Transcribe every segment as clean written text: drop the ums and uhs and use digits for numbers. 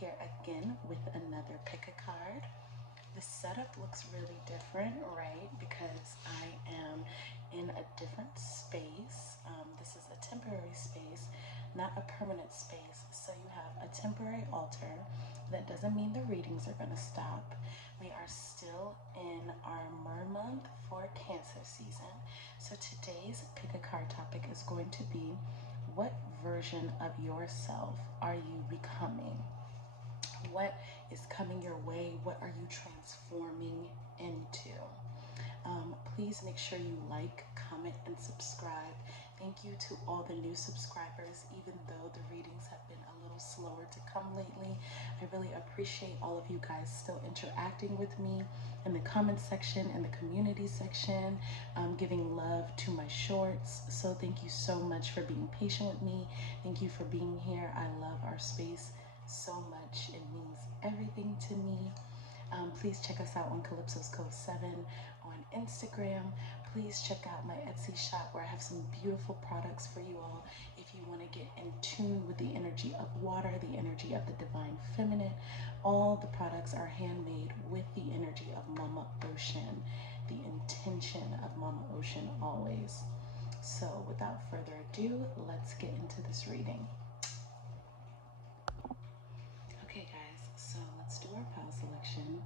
here again with another pick a card. The setup looks really different, right? Because I am in a different space. This is a temporary space, not a permanent space. So you have a temporary altar. That doesn't mean the readings are going to stop. We are still in our Mer month for Cancer season. So today's pick a card topic is going to be, what version of yourself are you becoming? What is coming your way? What are you transforming into? Please make sure you like, comment, and subscribe. Thank you to all the new subscribers, even though the readings have been a little slower to come lately. I really appreciate all of you guys still interacting with me in the comment section and the community section, giving love to my shorts. So thank you so much for being patient with me. Thank you for being here. I love our space so much. It means everything to me. Please check us out on Calypso's Code 7 on Instagram. Please check out my Etsy shop where I have some beautiful products for you all. If you want to get in tune with the energy of water, the energy of the divine feminine, all the products are handmade with the energy of Mama Ocean, the intention of Mama Ocean always. So without further ado, let's get into this reading. Okay guys, so let's do our pile selection.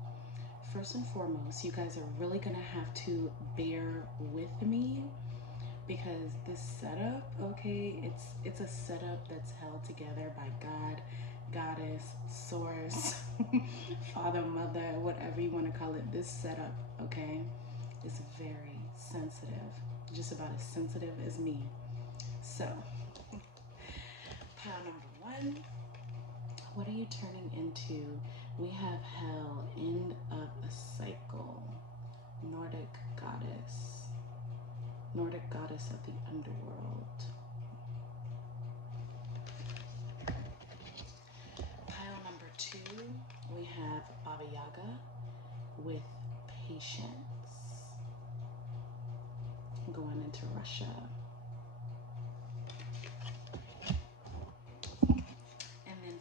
First and foremost, you guys are really gonna have to bear with me because this setup, okay, it's a setup that's held together by God, Goddess, Source, Father, Mother, whatever you want to call it. This setup, okay, is very sensitive, just about as sensitive as me. So, pile number 1. What are you turning into? We have Hell, end of a cycle. Nordic goddess of the underworld. Pile number 2, we have Baba Yaga with patience. Going into Russia.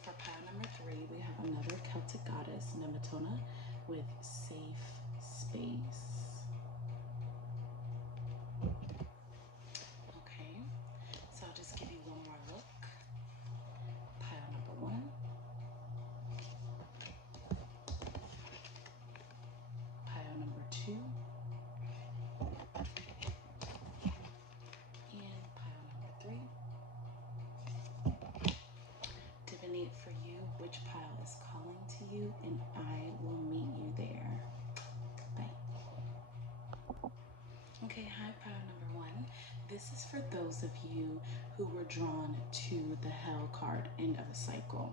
For pile number 3, we have another Celtic goddess, Nematona, with safe space. Okay, so I'll just give you one more look. Pile number 1. Pile number 2. And pile number 3. Divinate for you which pile is calling to you, and I will meet you there. Bye. Okay, hi, pile number 1. This is for those of you who were drawn to the Hell card, end of a cycle.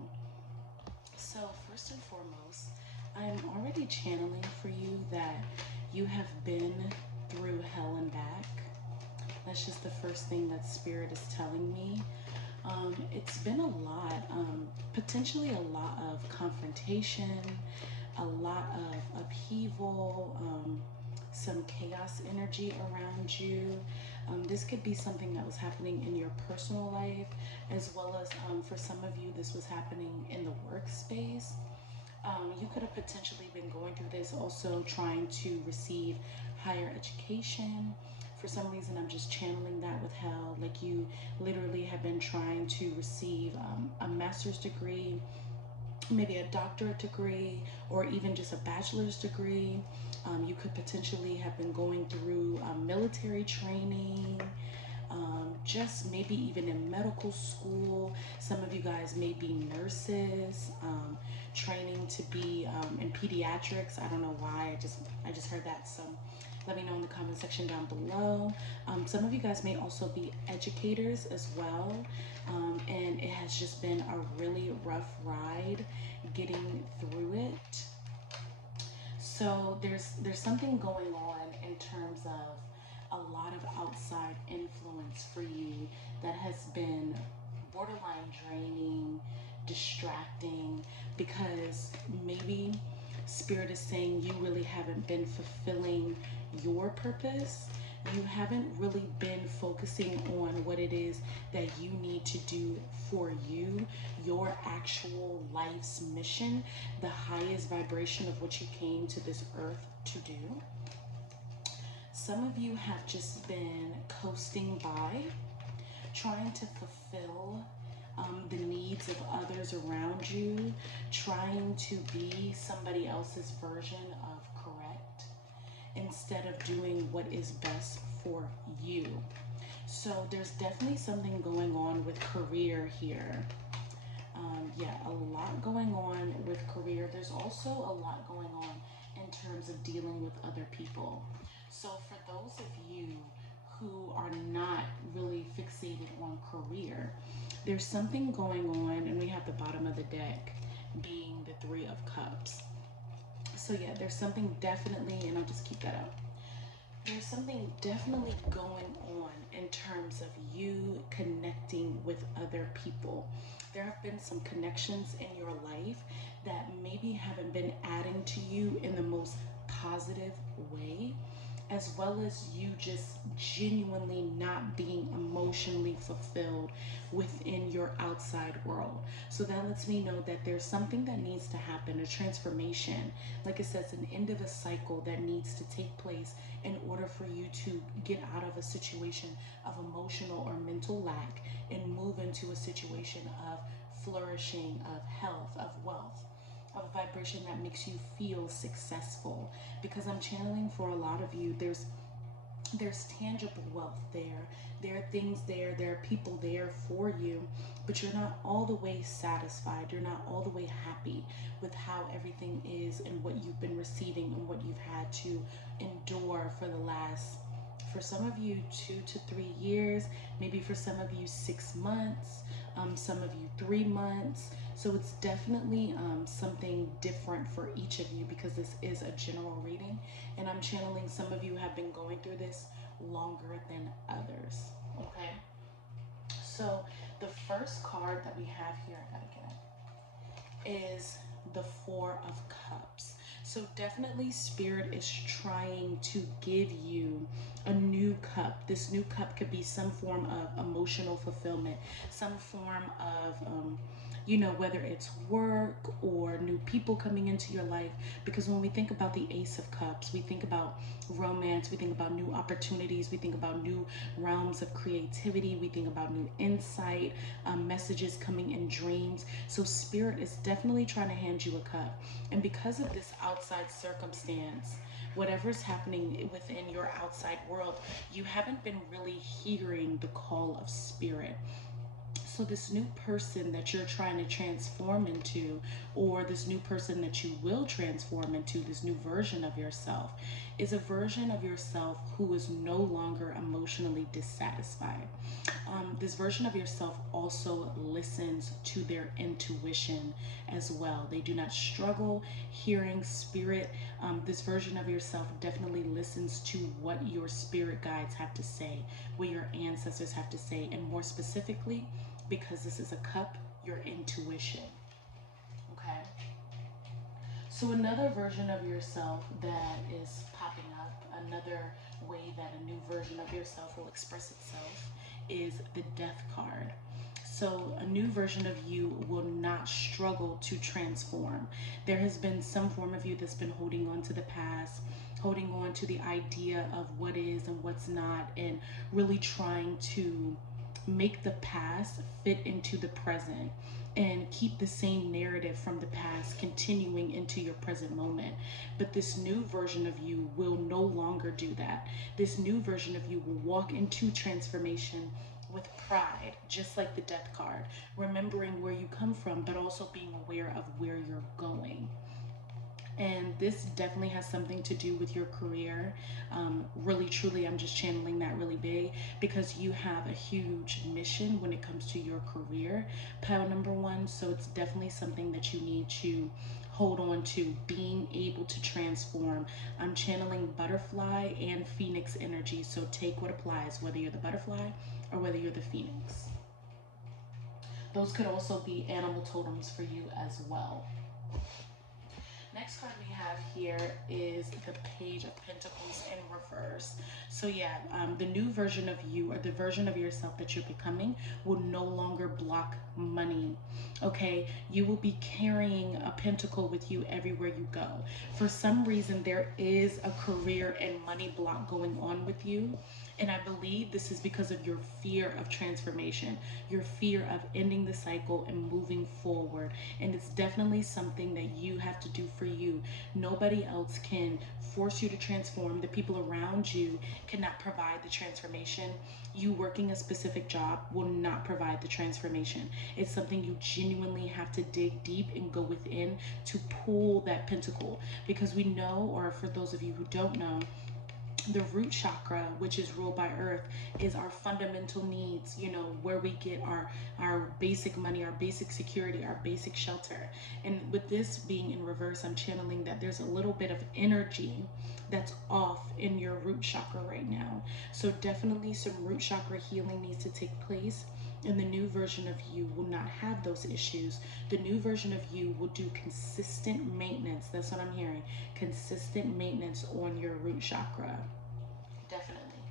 So first and foremost, I am already channeling for you that you have been through hell and back. That's just the first thing that Spirit is telling me. It's been a lot, potentially a lot of confrontation, a lot of upheaval, some chaos energy around you. This could be something that was happening in your personal life, as well as for some of you, this was happening in the workspace. You could have potentially been going through this also trying to receive higher education. For some reason, I'm just channeling that with Hell, like you literally have been trying to receive a master's degree, maybe a doctorate degree, or even just a bachelor's degree. You could potentially have been going through military training, just maybe even in medical school. Some of you guys may be nurses, training to be in pediatrics. I don't know why, I just heard that, so let me know in the comment section down below. Some of you guys may also be educators as well, and it has just been a really rough ride getting through it. So there's something going on in terms of a lot of outside influence for you that has been borderline draining, distracting, because maybe Spirit is saying you really haven't been fulfilling your purpose. You haven't really been focusing on what it is that you need to do for you, your actual life's mission, the highest vibration of what you came to this earth to do. Some of you have just been coasting by, trying to fulfill the needs of others around you, trying to be somebody else's version of correct instead of doing what is best for you. So there's definitely something going on with career here. Yeah, a lot going on with career. There's also a lot going on in terms of dealing with other people. So for those of you who are not really fixated on career, there's something going on, and we have the bottom of the deck being the Three of Cups. So yeah, there's something definitely, and I'll just keep that up. There's something definitely going on in terms of you connecting with other people. There have been some connections in your life that maybe haven't been adding to you in the most positive way, as well as you just genuinely not being emotionally fulfilled within your outside world. So that lets me know that there's something that needs to happen, a transformation. Like it says, an end of a cycle that needs to take place in order for you to get out of a situation of emotional or mental lack and move into a situation of flourishing, of health, of wealth, of a vibration that makes you feel successful. Because I'm channeling for a lot of you, there's tangible wealth there. There are things there, there are people there for you, but you're not all the way satisfied. You're not all the way happy with how everything is and what you've been receiving and what you've had to endure for the last, for some of you 2 to 3 years, maybe for some of you 6 months, some of you 3 months. So it's definitely something different for each of you, because this is a general reading, and I'm channeling some of you have been going through this longer than others. Okay, so the first card that we have here, I gotta get it, is the Four of Cups. So definitely Spirit is trying to give you a new cup. This new cup could be some form of emotional fulfillment, some form of you know, whether it's work or new people coming into your life. Because when we think about the Ace of Cups, we think about romance, we think about new opportunities, we think about new realms of creativity, we think about new insight, messages coming in dreams. So Spirit is definitely trying to hand you a cup. And because of this outside circumstance, whatever's happening within your outside world, you haven't been really hearing the call of Spirit. So this new person that you're trying to transform into, or this new person that you will transform into, this new version of yourself, is a version of yourself who is no longer emotionally dissatisfied. This version of yourself also listens to their intuition as well. They do not struggle hearing Spirit. This version of yourself definitely listens to what your spirit guides have to say, what your ancestors have to say, and more specifically, because this is a cup, your intuition. Okay, so another version of yourself that is popping up, another way that a new version of yourself will express itself, is the Death card. So a new version of you will not struggle to transform. There has been some form of you that's been holding on to the past, holding on to the idea of what is and what's not, and really trying to make the past fit into the present and keep the same narrative from the past continuing into your present moment. But this new version of you will no longer do that. This new version of you will walk into transformation with pride, just like the Death card, remembering where you come from, but also being aware of where you're going. And this definitely has something to do with your career. Really, truly, I'm just channeling that really big, because you have a huge mission when it comes to your career, pile number one. So it's definitely something that you need to hold on to, being able to transform. I'm channeling butterfly and phoenix energy. So take what applies, whether you're the butterfly or whether you're the phoenix. Those could also be animal totems for you as well. Next card we have here is the Page of Pentacles in reverse. So yeah, the new version of you, or the version of yourself that you're becoming, will no longer block money. Okay, you will be carrying a pentacle with you everywhere you go. For some reason, there is a career and money block going on with you. And I believe this is because of your fear of transformation, your fear of ending the cycle and moving forward. And it's definitely something that you have to do for you. Nobody else can force you to transform. The people around you cannot provide the transformation. You working a specific job will not provide the transformation. It's something you genuinely have to dig deep and go within to pull that pentacle. Because we know, or for those of you who don't know, the root chakra, which is ruled by earth, is our fundamental needs, you know, where we get our basic money, our basic security, our basic shelter. And with this being in reverse, I'm channeling that there's a little bit of energy that's off in your root chakra right now. So definitely some root chakra healing needs to take place. And the new version of you will not have those issues. The new version of you will do consistent maintenance. That's what I'm hearing. Consistent maintenance on your root chakra. Definitely.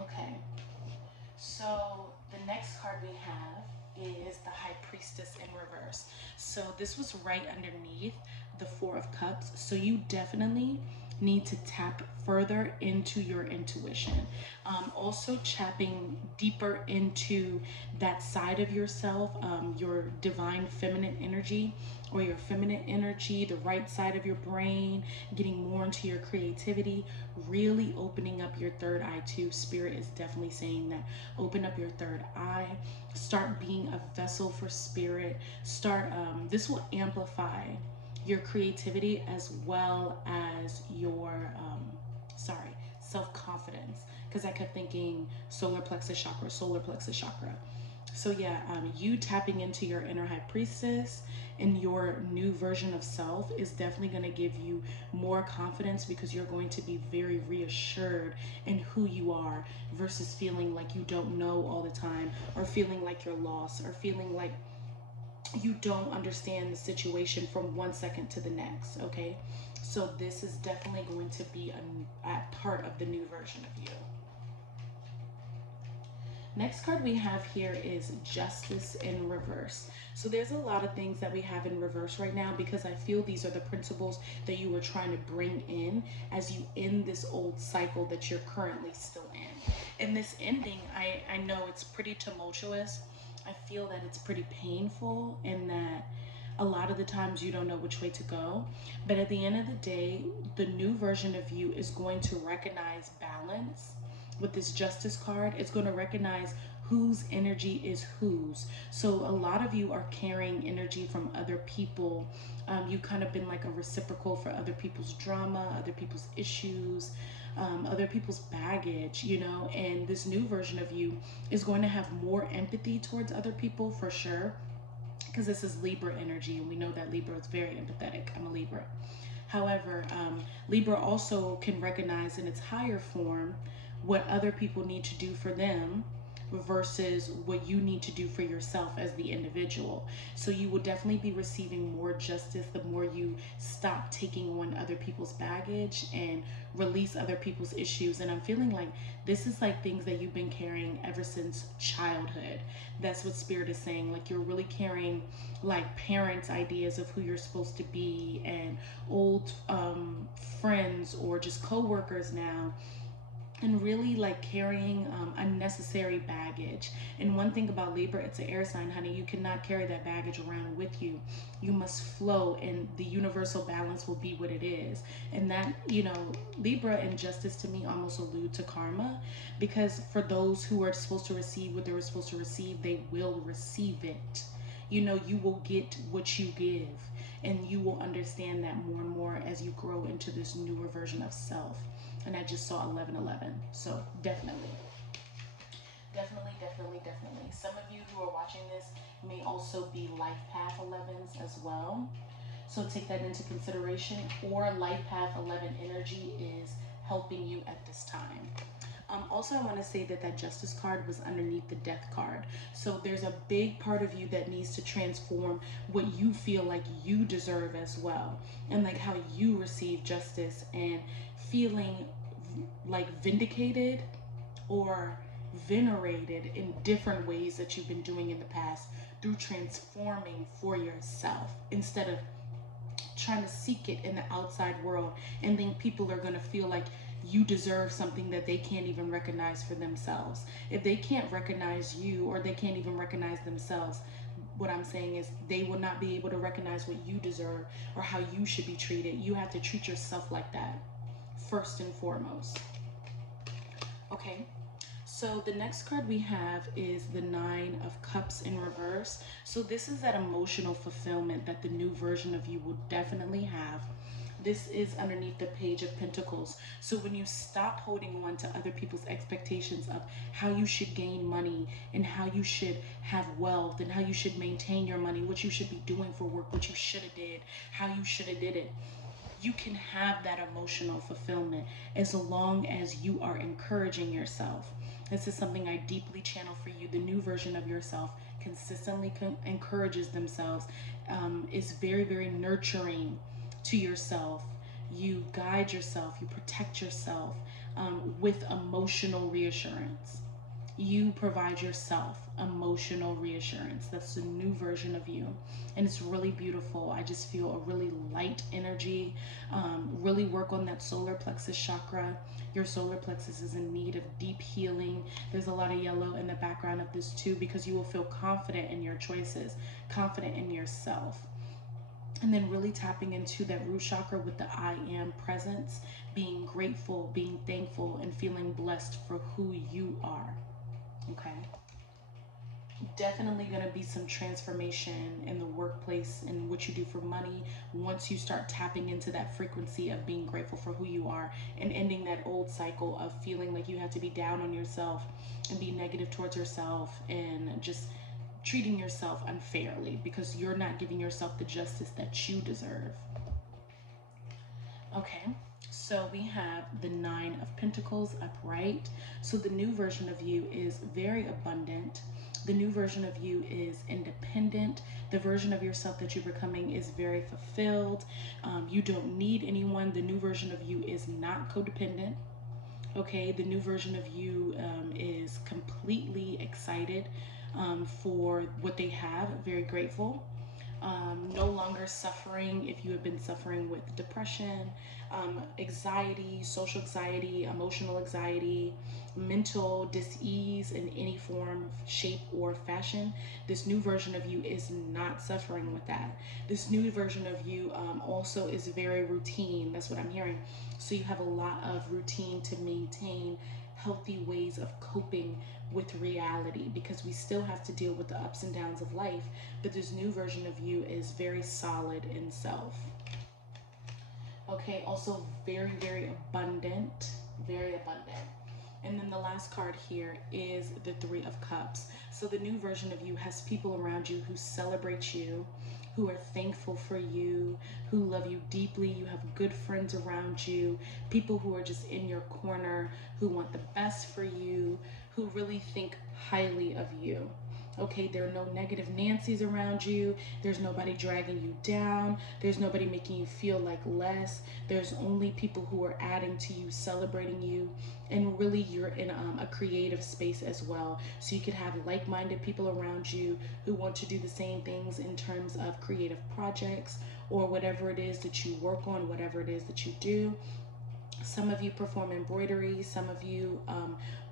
Okay. So the next card we have is the High Priestess in reverse. So this was right underneath the Four of Cups. So you definitely need to tap further into your intuition. Also tapping deeper into that side of yourself, your divine feminine energy, or your feminine energy, the right side of your brain, getting more into your creativity, really opening up your third eye too. Spirit is definitely saying that. Open up your third eye. Start being a vessel for spirit. This will amplify your creativity as well as your self-confidence, because I kept thinking solar plexus chakra. So yeah, you tapping into your inner High Priestess and your new version of self is definitely going to give you more confidence, because you're going to be very reassured in who you are, versus feeling like you don't know all the time, or feeling like you're lost, or feeling like you don't understand the situation from one second to the next. Okay, so this is definitely going to be a part of the new version of you. Next card we have here is Justice in reverse. So there's a lot of things that we have in reverse right now, because I feel these are the principles that you were trying to bring in as you end this old cycle that you're currently still in. In this ending, I know it's pretty tumultuous. I feel that it's pretty painful, and that a lot of the times you don't know which way to go. But at the end of the day, the new version of you is going to recognize balance. With this Justice card, it's going to recognize whose energy is whose. So a lot of you are carrying energy from other people. You've kind of been like a reciprocal for other people's drama, other people's issues, other people's baggage, you know. And this new version of you is going to have more empathy towards other people, for sure, because this is Libra energy, and we know that Libra is very empathetic. I'm a Libra. However, Libra also can recognize in its higher form what other people need to do for them versus what you need to do for yourself as the individual. So you will definitely be receiving more justice the more you stop taking on other people's baggage and release other people's issues. And I'm feeling like this is like things that you've been carrying ever since childhood. That's what Spirit is saying. Like, you're really carrying like parents' ideas of who you're supposed to be, and old friends or just co-workers now, and really like carrying unnecessary baggage. And one thing about Libra, it's an air sign, honey. You cannot carry that baggage around with you. You must flow, and the universal balance will be what it is. And that, you know, Libra and Justice to me almost allude to karma, because for those who are supposed to receive what they were supposed to receive, they will receive it. You know, you will get what you give, and you will understand that more and more as you grow into this newer version of self. And I just saw 1111. So definitely. Some of you who are watching this may also be life path 11s as well. So take that into consideration, or life path 11 energy is helping you at this time. Also, I want to say that that Justice card was underneath the Death card. So there's a big part of you that needs to transform what you feel like you deserve as well. And like how you receive justice and feeling like vindicated or venerated in different ways that you've been doing in the past through transforming for yourself instead of trying to seek it in the outside world and think people are going to feel like you deserve something that they can't even recognize for themselves. If they can't recognize you or they can't even recognize themselves, what I'm saying is they will not be able to recognize what you deserve or how you should be treated. You have to treat yourself like that first and foremost. Okay. So the next card we have is the Nine of Cups in reverse. So this is that emotional fulfillment that the new version of you will definitely have. This is underneath the Page of Pentacles. So when you stop holding on to other people's expectations of how you should gain money and how you should have wealth and how you should maintain your money, what you should be doing for work, what you should have did, how you should have did it, you can have that emotional fulfillment as long as you are encouraging yourself. This is something I deeply channel for you. The new version of yourself consistently encourages themselves, is very, very nurturing to yourself. You guide yourself, you protect yourself with emotional reassurance. You provide yourself emotional reassurance. That's the new version of you. And it's really beautiful. I just feel a really light energy. Really work on that solar plexus chakra. Your solar plexus is in need of deep healing. There's a lot of yellow in the background of this too, because you will feel confident in your choices, confident in yourself. And then really tapping into that root chakra with the I am presence, being grateful, being thankful, and feeling blessed for who you are. Okay. Definitely going to be some transformation in the workplace and what you do for money once you start tapping into that frequency of being grateful for who you are and ending that old cycle of feeling like you have to be down on yourself and be negative towards yourself and just treating yourself unfairly because you're not giving yourself the justice that you deserve. Okay. So we have the Nine of Pentacles upright. So the new version of you is very abundant. The new version of you is independent. The version of yourself that you're becoming is very fulfilled. You don't need anyone. The new version of you is not codependent. Okay, the new version of you is completely excited for what they have, very grateful. No longer suffering if you have been suffering with depression, anxiety, social anxiety, emotional anxiety, mental dis-ease in any form, shape, or fashion. This new version of you is not suffering with that. This new version of you also is very routine. That's what I'm hearing. So you have a lot of routine to maintain healthy ways of coping with reality, because we still have to deal with the ups and downs of life, but this new version of you is very solid in self. Okay, also very, very abundant, very abundant. And then the last card here is the Three of Cups. So the new version of you has people around you who celebrate you, who are thankful for you, who love you deeply. You have good friends around you, people who are just in your corner, who want the best for you, who really think highly of you. Okay, there are no negative Nancy's around you. There's nobody dragging you down. There's nobody making you feel like less. There's only people who are adding to you, celebrating you. And really, you're in a creative space as well. So you could have like-minded people around you who want to do the same things in terms of creative projects or whatever it is that you work on, whatever it is that you do. Some of you perform embroidery, some of you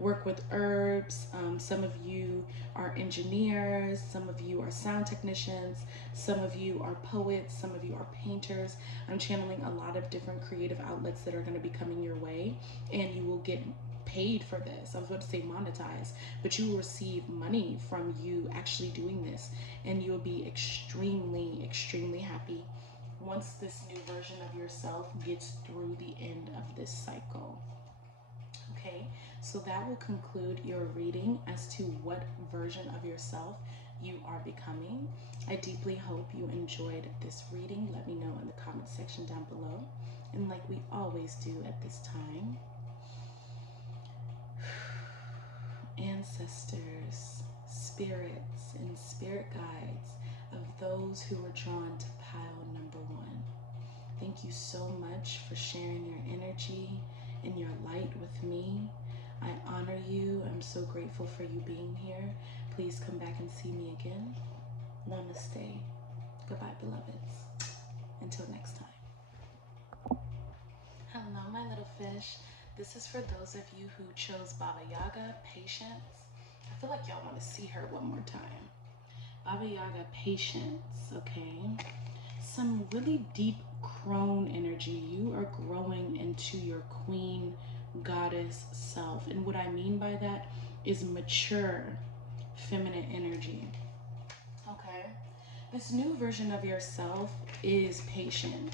work with herbs, some of you are engineers, some of you are sound technicians, some of you are poets, some of you are painters. I'm channeling a lot of different creative outlets that are going to be coming your way, and you will get paid for this. I was about to say monetize, but you will receive money from you actually doing this, and you will be extremely, extremely happy once this new version of yourself gets through the end of this cycle. Okay, so that will conclude your reading as to what version of yourself you are becoming. I deeply hope you enjoyed this reading. Let me know in the comment section down below. And like we always do at this time, ancestors, spirits, and spirit guides of those who were drawn to pile number 1. Thank you so much for sharing your energy and your light with me. I honor you. I'm so grateful for you being here. Please come back and see me again. Namaste. Goodbye, beloveds. Until next time. Hello, my little fish. This is for those of you who chose Baba Yaga, Patience. I feel like y'all want to see her one more time. Baba Yaga, Patience, okay? Some really deep crone energy. You are growing into your queen goddess self. And what I mean by that is mature feminine energy. Okay? This new version of yourself is patient.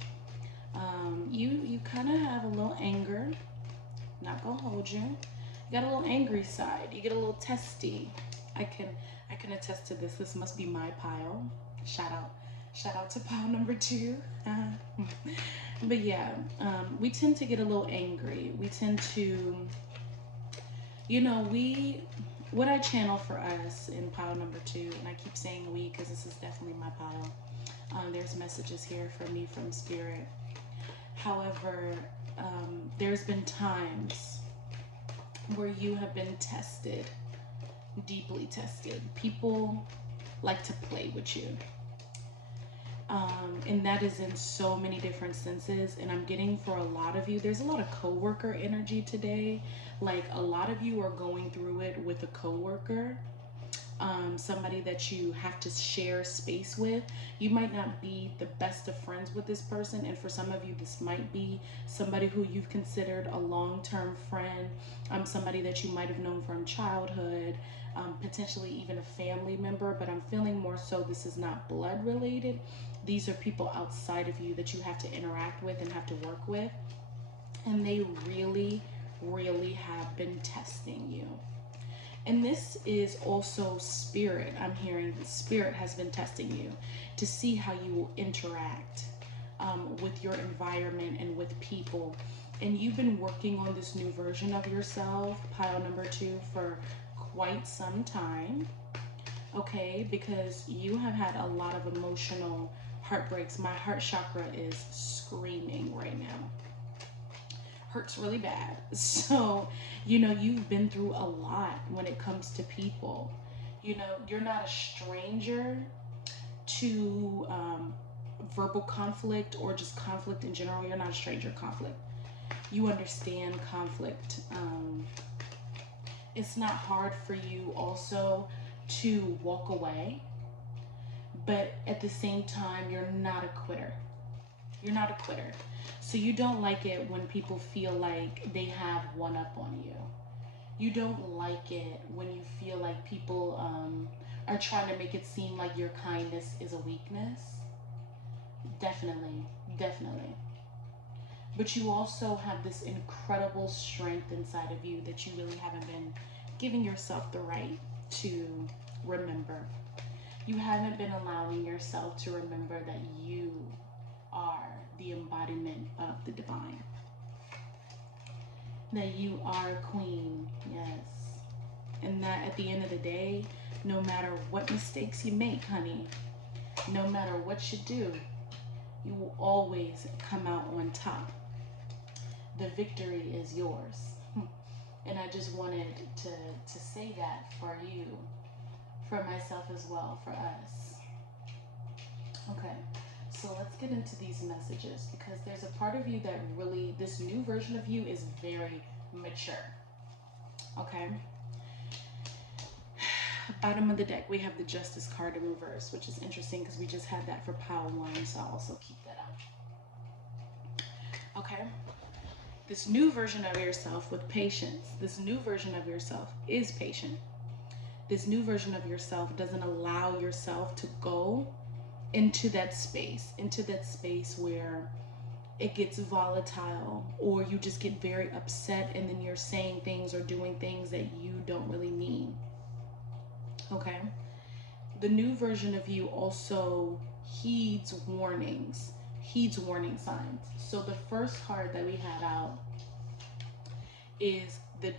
You kind of have a little anger. Not gonna hold you. You got a little angry side. You get a little testy. I can attest to this. This must be my pile. Shout out to pile number 2. But yeah, we tend to get a little angry. We tend to, you know, what I channel for us in pile number 2, and I keep saying we because this is definitely my pile. There's messages here for me from spirit. However, there's been times where you have been tested, deeply tested. People like to play with you. And that is in so many different senses. And I'm getting for a lot of you, there's a lot of coworker energy today. Like a lot of you are going through it with a coworker. Somebody that you have to share space with. You might not be the best of friends with this person, and for some of you this might be somebody who you've considered a long-term friend, somebody that you might have known from childhood, potentially even a family member, but I'm feeling more so this is not blood related. These are people outside of you that you have to interact with and have to work with, and they really have been testing you. And this is also spirit. I'm hearing spirit has been testing you to see how you will interact with your environment and with people. And you've been working on this new version of yourself, pile number 2, for quite some time, okay? Because you have had a lot of emotional heartbreaks. My heart chakra is screaming right now. Hurts really bad. So, you know, you've been through a lot when it comes to people. You know, you're not a stranger to verbal conflict or just conflict in general. You're not a stranger to conflict. You understand conflict. It's not hard for you also to walk away, but at the same time, you're not a quitter. You're not a quitter. So you don't like it when people feel like they have one up on you. You don't like it when you feel like people are trying to make it seem like your kindness is a weakness. Definitely. But you also have this incredible strength inside of you that you really haven't been giving yourself the right to remember. You haven't been allowing yourself to remember that you are the embodiment of the divine. That you are a queen, yes. And that at the end of the day, no matter what mistakes you make, honey, no matter what you do, you will always come out on top. The victory is yours. And I just wanted to say that for you, for myself as well, for us. Okay. So let's get into these messages, because there's a part of you that really, this new version of you is very mature. Okay. Bottom of the deck, we have the Justice card in reverse, which is interesting because we just had that for pile 1, so I'll also keep that out. Okay. This new version of yourself with patience, this new version of yourself is patient. This new version of yourself doesn't allow yourself to go into that space where it gets volatile, or you just get very upset and then you're saying things or doing things that you don't really mean. Okay? The new version of you also heeds warning signs. So the first card that we had out is the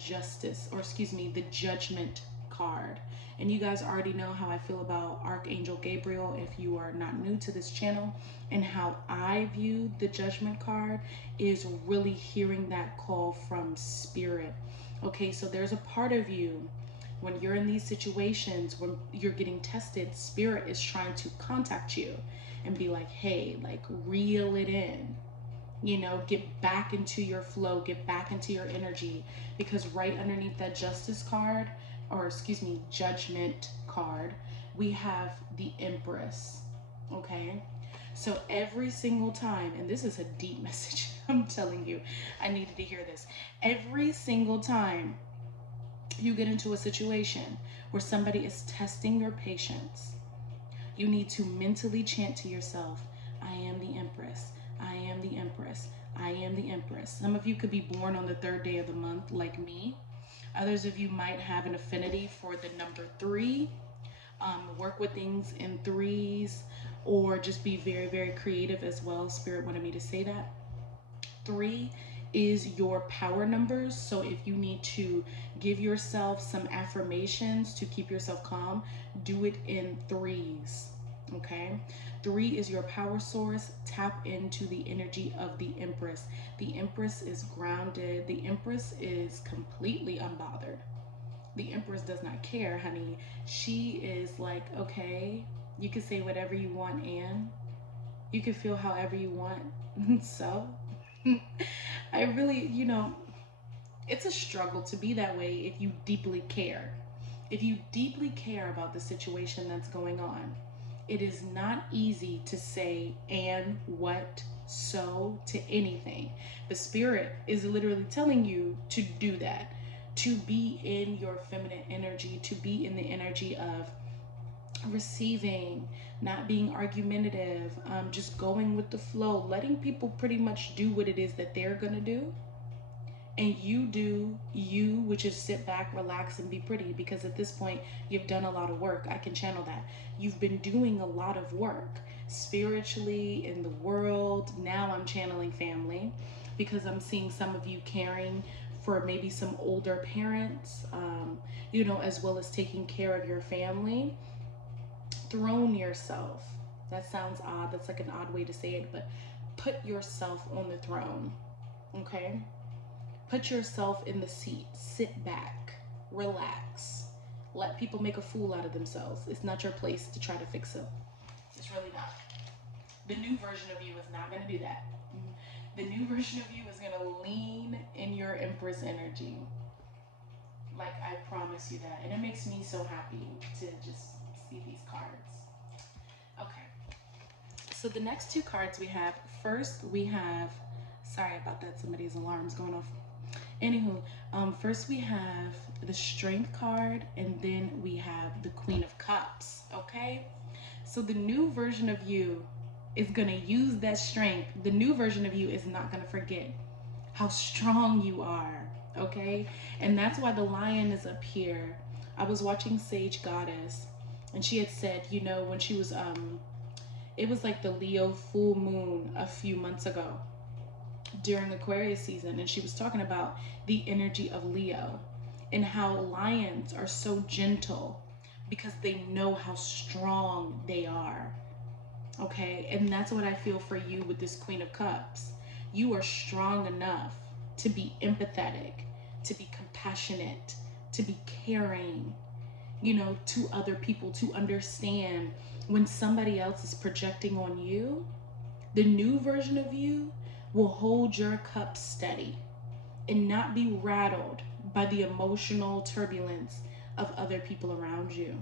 Judgment card. And you guys already know how I feel about Archangel Gabriel if you are not new to this channel. And how I view the Judgment card is really hearing that call from Spirit. Okay, so there's a part of you when you're in these situations, when you're getting tested, Spirit is trying to contact you and be like, hey, like reel it in. You know, get back into your flow, get back into your energy, because right underneath that Justice card, or excuse me, Judgment card, we have the Empress. Okay, so every single time, and this is a deep message, I'm telling you, I needed to hear this. Every single time you get into a situation where somebody is testing your patience, you need to mentally chant to yourself, I am the Empress. I am the Empress. I am the Empress. Some of you could be born on the 3rd day of the month like me. Others of you might have an affinity for the number 3. Work with things in 3s, or just be very, very creative as well. Spirit wanted me to say that. 3 is your power numbers. So if you need to give yourself some affirmations to keep yourself calm, do it in 3s. Okay, 3 is your power source. Tap into the energy of the Empress. The Empress is grounded. The Empress is completely unbothered. The Empress does not care, honey. She is like, okay, you can say whatever you want, and you can feel however you want. So I really, you know, it's a struggle to be that way if you deeply care. If you deeply care about the situation that's going on, it is not easy to say and what so to anything. The Spirit is literally telling you to do that, to be in your feminine energy, to be in the energy of receiving, not being argumentative, just going with the flow, letting people pretty much do what it is that they're gonna do. And you do you, which is sit back, relax, and be pretty, because at this point you've done a lot of work. I can channel that. You've been doing a lot of work spiritually in the world. Now I'm channeling family, because I'm seeing some of you caring for maybe some older parents, you know, as well as taking care of your family. Throne yourself. That sounds odd. That's like an odd way to say it, but put yourself on the throne. Okay? Put yourself in the seat. Sit back. Relax. Let people make a fool out of themselves. It's not your place to try to fix them. It's really not. The new version of you is not going to do that. The new version of you is going to lean in your Empress energy. Like, I promise you that. And it makes me so happy to just see these cards. Okay. So the next 2 cards we have, first we have, sorry about that, somebody's alarm's going off. Anywho, first we have the Strength card, and then we have the Queen of Cups, okay? So the new version of you is going to use that strength. The new version of you is not going to forget how strong you are, okay? And that's why the lion is up here. I was watching Sage Goddess, and she had said, you know, when she was, it was like the Leo full moon a few months ago during Aquarius season, and she was talking about the energy of Leo and how lions are so gentle because they know how strong they are. Okay, and that's what I feel for you with this Queen of Cups. You are strong enough to be empathetic, to be compassionate, to be caring, you know, to other people, to understand when somebody else is projecting on you. The new version of you will hold your cup steady and not be rattled by the emotional turbulence of other people around you.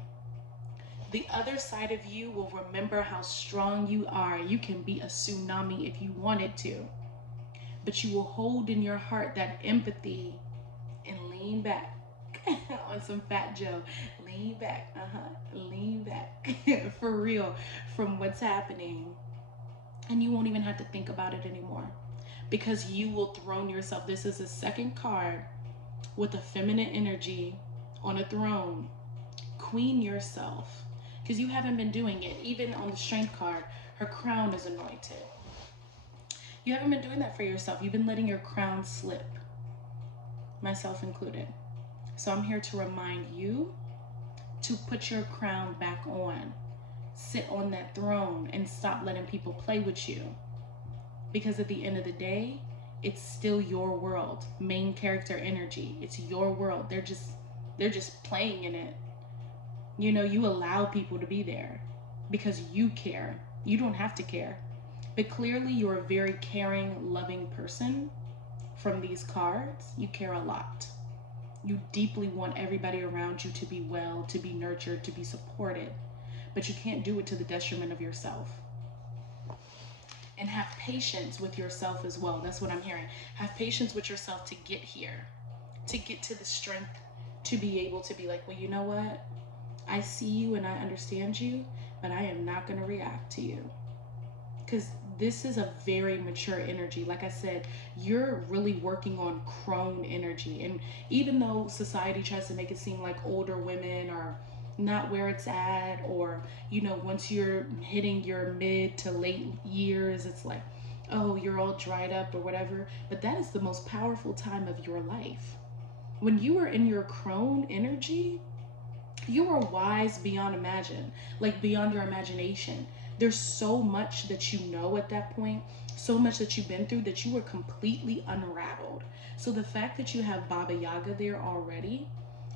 The other side of you will remember how strong you are. You can be a tsunami if you wanted to, but you will hold in your heart that empathy and lean back on some Fat Joe. Lean back, lean back for real from what's happening. And you won't even have to think about it anymore, because you will throne yourself. This is a second card with a feminine energy on a throne. Queen yourself, because you haven't been doing it. Even on the Strength card, her crown is anointed. You haven't been doing that for yourself. You've been letting your crown slip, myself included. So I'm here to remind you to put your crown back on. Sit on that throne and stop letting people play with you. Because at the end of the day, it's still your world. Main character energy. It's your world. They're just playing in it. You know, you allow people to be there because you care. You don't have to care. But clearly you're a very caring, loving person from these cards. You care a lot. You deeply want everybody around you to be well, to be nurtured, to be supported. But you can't do it to the detriment of yourself. And have patience with yourself as well. That's what I'm hearing. Have patience with yourself to get here. To get to the strength to be able to be like, well, you know what? I see you and I understand you, but I am not going to react to you. Because this is a very mature energy. Like I said, you're really working on crone energy. And even though society tries to make it seem like older women are not where it's at, or, you know, once you're hitting your mid to late years, it's like, oh, you're all dried up or whatever. But that is the most powerful time of your life. When you are in your crone energy, you are wise beyond beyond your imagination. There's so much that you know at that point, so much that you've been through that you were completely unraveled. So the fact that you have Baba Yaga there already,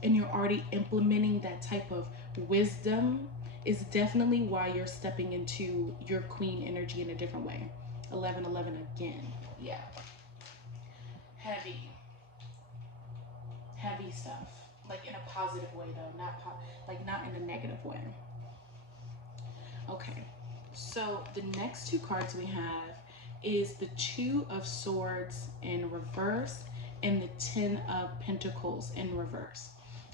and you're already implementing that type of wisdom, is definitely why you're stepping into your queen energy in a different way. 1111 again. Yeah. Heavy stuff. Like in a positive way though, not in a negative way. Okay, so the next two cards we have is the Two of Swords in reverse and the Ten of Pentacles in reverse.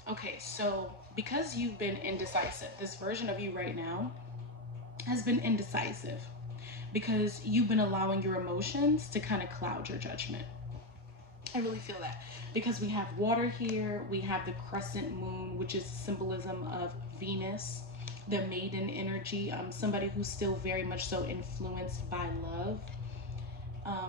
Okay, so because you've been indecisive, this version of you right now has been indecisive because you've been allowing your emotions to kind of cloud your judgment. I really feel that because we have water here, we have the crescent moon, which is symbolism of Venus, the maiden energy, somebody who's still very much so influenced by love.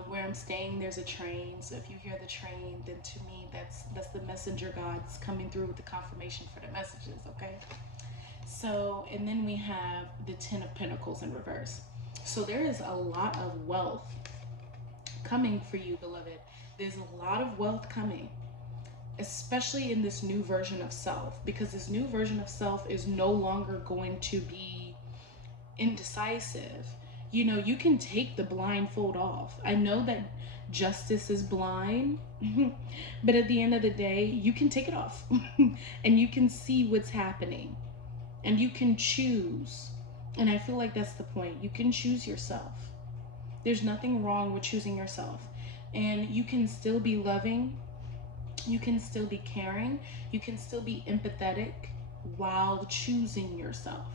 Where I'm staying, there's a train, so if you hear the train, then to me that's the messenger gods coming through with the confirmation for the messages. Okay, so and then we have the Ten of Pentacles in reverse. So there is a lot of wealth coming for you, beloved. There's a lot of wealth coming, especially in this new version of self, because this new version of self is no longer going to be indecisive. You know, you can take the blindfold off. I know that justice is blind, but at the end of the day, you can take it off and you can see what's happening and you can choose. And I feel like that's the point. You can choose yourself. There's nothing wrong with choosing yourself. And you can still be loving. You can still be caring. You can still be empathetic while choosing yourself.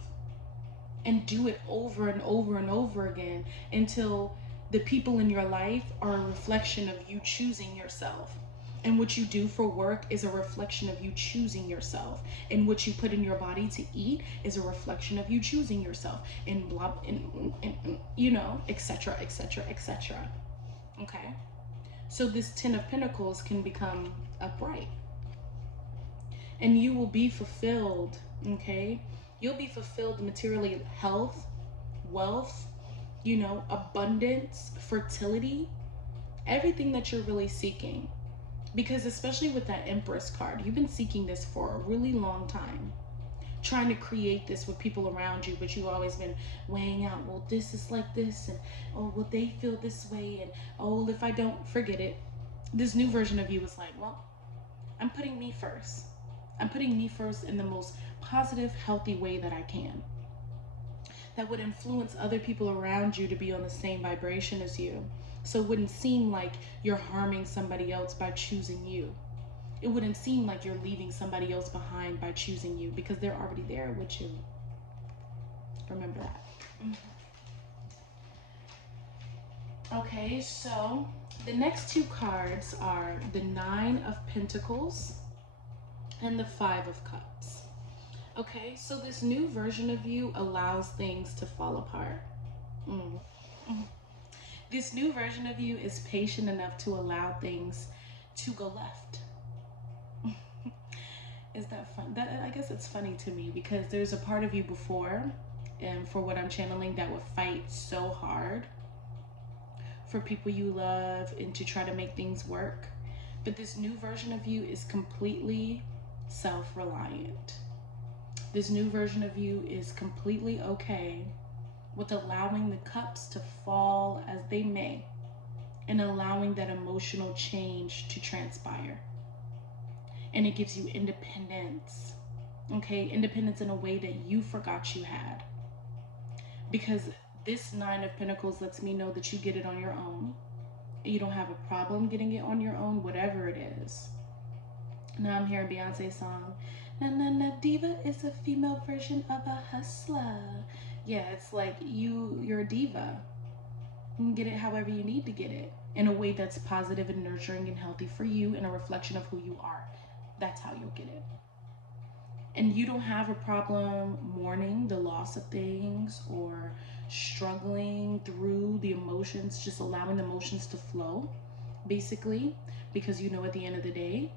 And do it over and over and over again until the people in your life are a reflection of you choosing yourself. And what you do for work is a reflection of you choosing yourself. And what you put in your body to eat is a reflection of you choosing yourself. And blah, and you know, etc., etc., etc. Okay? So this Ten of Pentacles can become upright. And you will be fulfilled, okay? You'll be fulfilled materially, health, wealth, you know, abundance, fertility, everything that you're really seeking. Because especially with that Empress card, you've been seeking this for a really long time. Trying to create this with people around you, but you've always been weighing out, well, this is like this, and oh, well, they feel this way, and oh, if I don't, forget it. This new version of you is like, well, I'm putting me first. I'm putting me first in the most positive, healthy way that I can. That would influence other people around you to be on the same vibration as you. So it wouldn't seem like you're harming somebody else by choosing you. It wouldn't seem like you're leaving somebody else behind by choosing you because they're already there with you. Remember that. Okay, so the next two cards are the Nine of Pentacles and the Five of Cups. Okay, so this new version of you allows things to fall apart. This new version of you is patient enough to allow things to go left. Is that fun? That, I guess it's funny to me because there's a part of you before, and for what I'm channeling, that would fight so hard for people you love and to try to make things work. But this new version of you is completely self-reliant. This new version of you is completely okay with allowing the cups to fall as they may and allowing that emotional change to transpire. And it gives you independence, okay? Independence in a way that you forgot you had. Because this Nine of Pentacles lets me know that you get it on your own. You don't have a problem getting it on your own, whatever it is. Now I'm hearing Beyonce's song, na na na, diva is a female version of a hustler. Yeah, it's like you're a diva. You can get it however you need to get it, in a way that's positive and nurturing and healthy for you, and a reflection of who you are. That's how you'll get it. And you don't have a problem mourning the loss of things or struggling through the emotions, just allowing the emotions to flow, basically, because you know at the end of the day,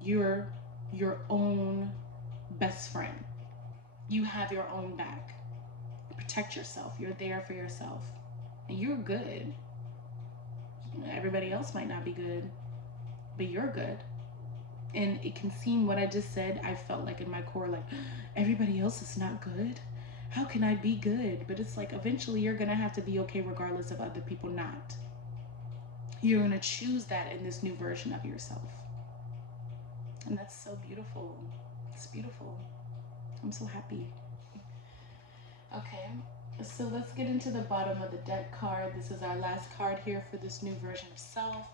you're your own best friend. You have your own back. Protect yourself. You're there for yourself. And you're good. Everybody else might not be good, but you're good. And it can seem, what I just said, I felt like in my core, like, everybody else is not good. How can I be good? But it's like, eventually you're going to have to be okay regardless of other people not. You're going to choose that in this new version of yourself. And that's so beautiful. It's beautiful. I'm so happy. Okay, so let's get into the bottom of the deck card. This is our last card here for this new version of self.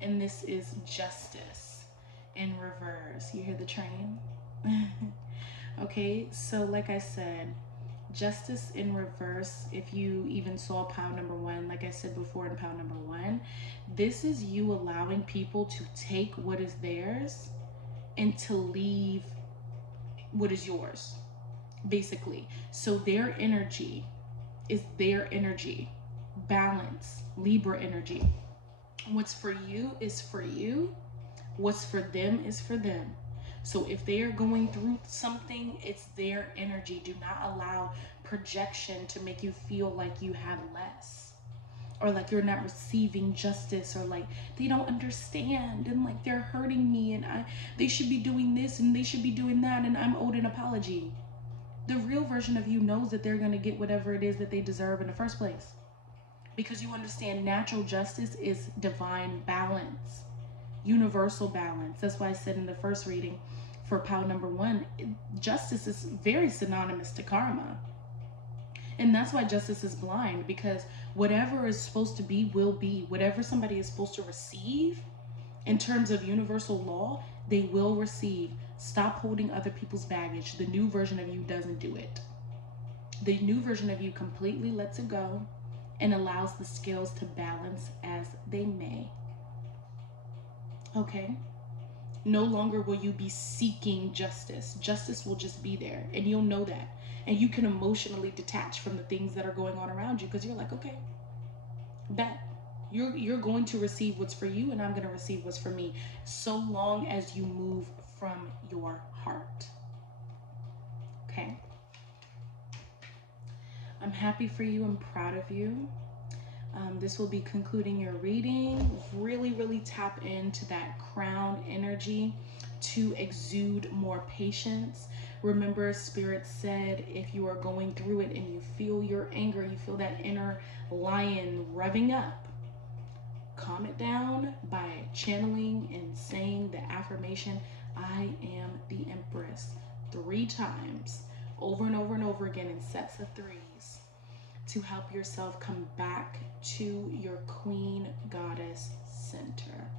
And this is Justice in reverse. You hear the train? Okay, so like I said, Justice in reverse, if you even saw pile number 1, like I said before in pile number 1, this is you allowing people to take what is theirs and to leave what is yours, basically. So their energy is their energy. Balance, Libra energy. What's for you is for you. What's for them is for them. So if they are going through something, it's their energy. Do not allow projection to make you feel like you have less, or like you're not receiving justice, or like they don't understand, and like they're hurting me, and they should be doing this and they should be doing that, and I'm owed an apology. The real version of you knows that they're going to get whatever it is that they deserve in the first place, because you understand natural justice is divine balance, universal balance. That's why I said in the first reading for pile number 1, justice is very synonymous to karma. And that's why justice is blind, because whatever is supposed to be will be. Whatever somebody is supposed to receive in terms of universal law, they will receive. Stop holding other people's baggage. The new version of you doesn't do it. The new version of you completely lets it go and allows the scales to balance as they may. Okay? No longer will you be seeking justice. Justice will just be there, and you'll know that. And you can emotionally detach from the things that are going on around you, because you're like, okay, bet. You're going to receive what's for you, and I'm going to receive what's for me, so long as you move from your heart. Okay? I'm happy for you. I'm proud of you. This will be concluding your reading. Really, really tap into that crown energy to exude more patience. Remember, Spirit said, if you are going through it and you feel your anger, you feel that inner lion revving up, calm it down by channeling and saying the affirmation, I am the Empress, 3 times, over and over and over again in sets of 3s, to help yourself come back to your Queen Goddess center.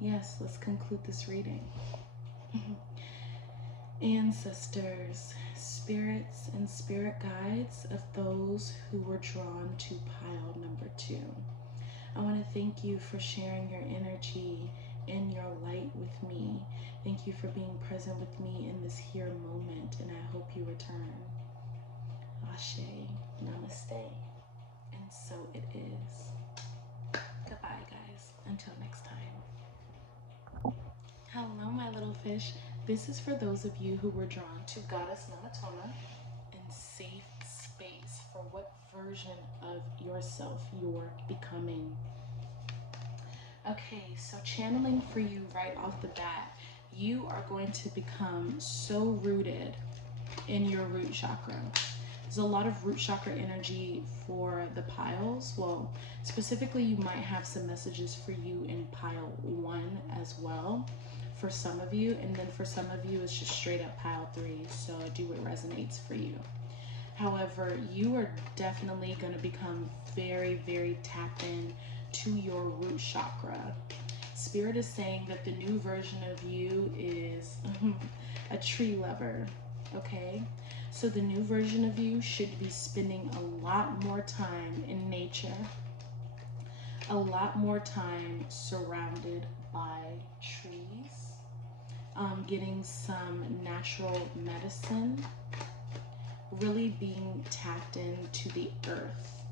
Yes, let's conclude this reading. Ancestors, spirits, and spirit guides of those who were drawn to pile number 2. I want to thank you for sharing your energy and your light with me. Thank you for being present with me in this here moment, and I hope you return. Ashe, namaste, and so it is. Goodbye, guys. Until next time. Hello, my little fish. This is for those of you who were drawn to Goddess Namatona and safe space for what version of yourself you're becoming. Okay, so channeling for you right off the bat, you are going to become so rooted in your root chakra. There's a lot of root chakra energy for the piles. Well, specifically, you might have some messages for you in pile 1 as well for some of you. And then for some of you, it's just straight up pile 3. So do what resonates for you. However, you are definitely going to become very, very tapped in to your root chakra. Spirit is saying that the new version of you is a tree lover, okay? So the new version of you should be spending a lot more time in nature, a lot more time surrounded by trees, getting some natural medicine, really being tapped into the earth.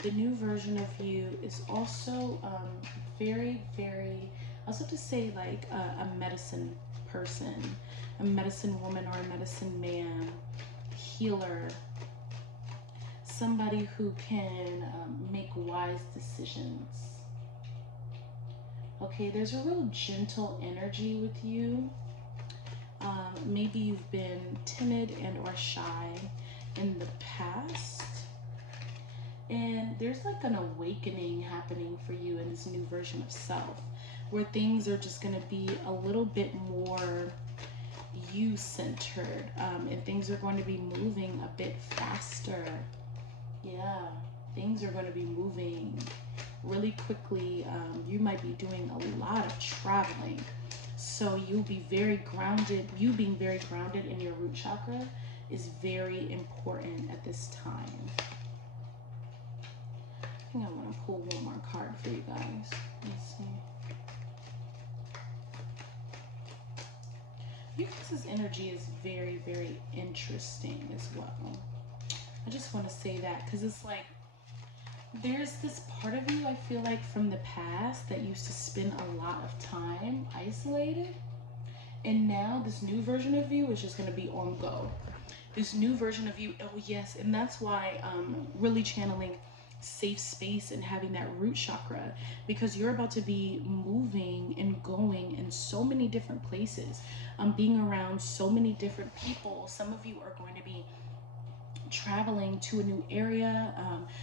The new version of you is also very, very, I also have to say like a medicine person, a medicine woman or a medicine man, healer, somebody who can make wise decisions. Okay, there's a real gentle energy with you. Maybe you've been timid and or shy in the past. And there's like an awakening happening for you in this new version of self, where things are just going to be a little bit more you-centered, and things are going to be moving a bit faster. Yeah, things are going to be moving really quickly. You might be doing a lot of traveling, so you'll be very grounded. You being very grounded in your root chakra is very important at this time. I think I want to pull one more card for you guys. Let's see. You guys' energy is very, very interesting as well. I just want to say that because it's like there's this part of you, I feel like, from the past that used to spend a lot of time isolated. And now this new version of you is just going to be on go. This new version of you, oh yes, and that's why really channeling safe space and having that root chakra, because you're about to be moving and going in so many different places, being around so many different people. Some of you are going to be traveling to a new area.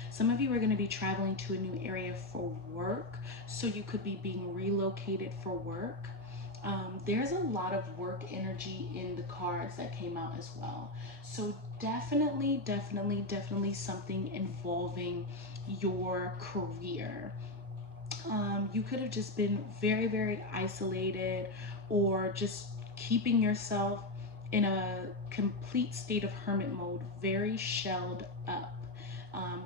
Some of you are going to be traveling to a new area for work, so you could be being relocated for work. There's a lot of work energy in the cards that came out as well. So definitely something involving your career. You could have just been very, very isolated, or just keeping yourself in a complete state of hermit mode, very shelled up,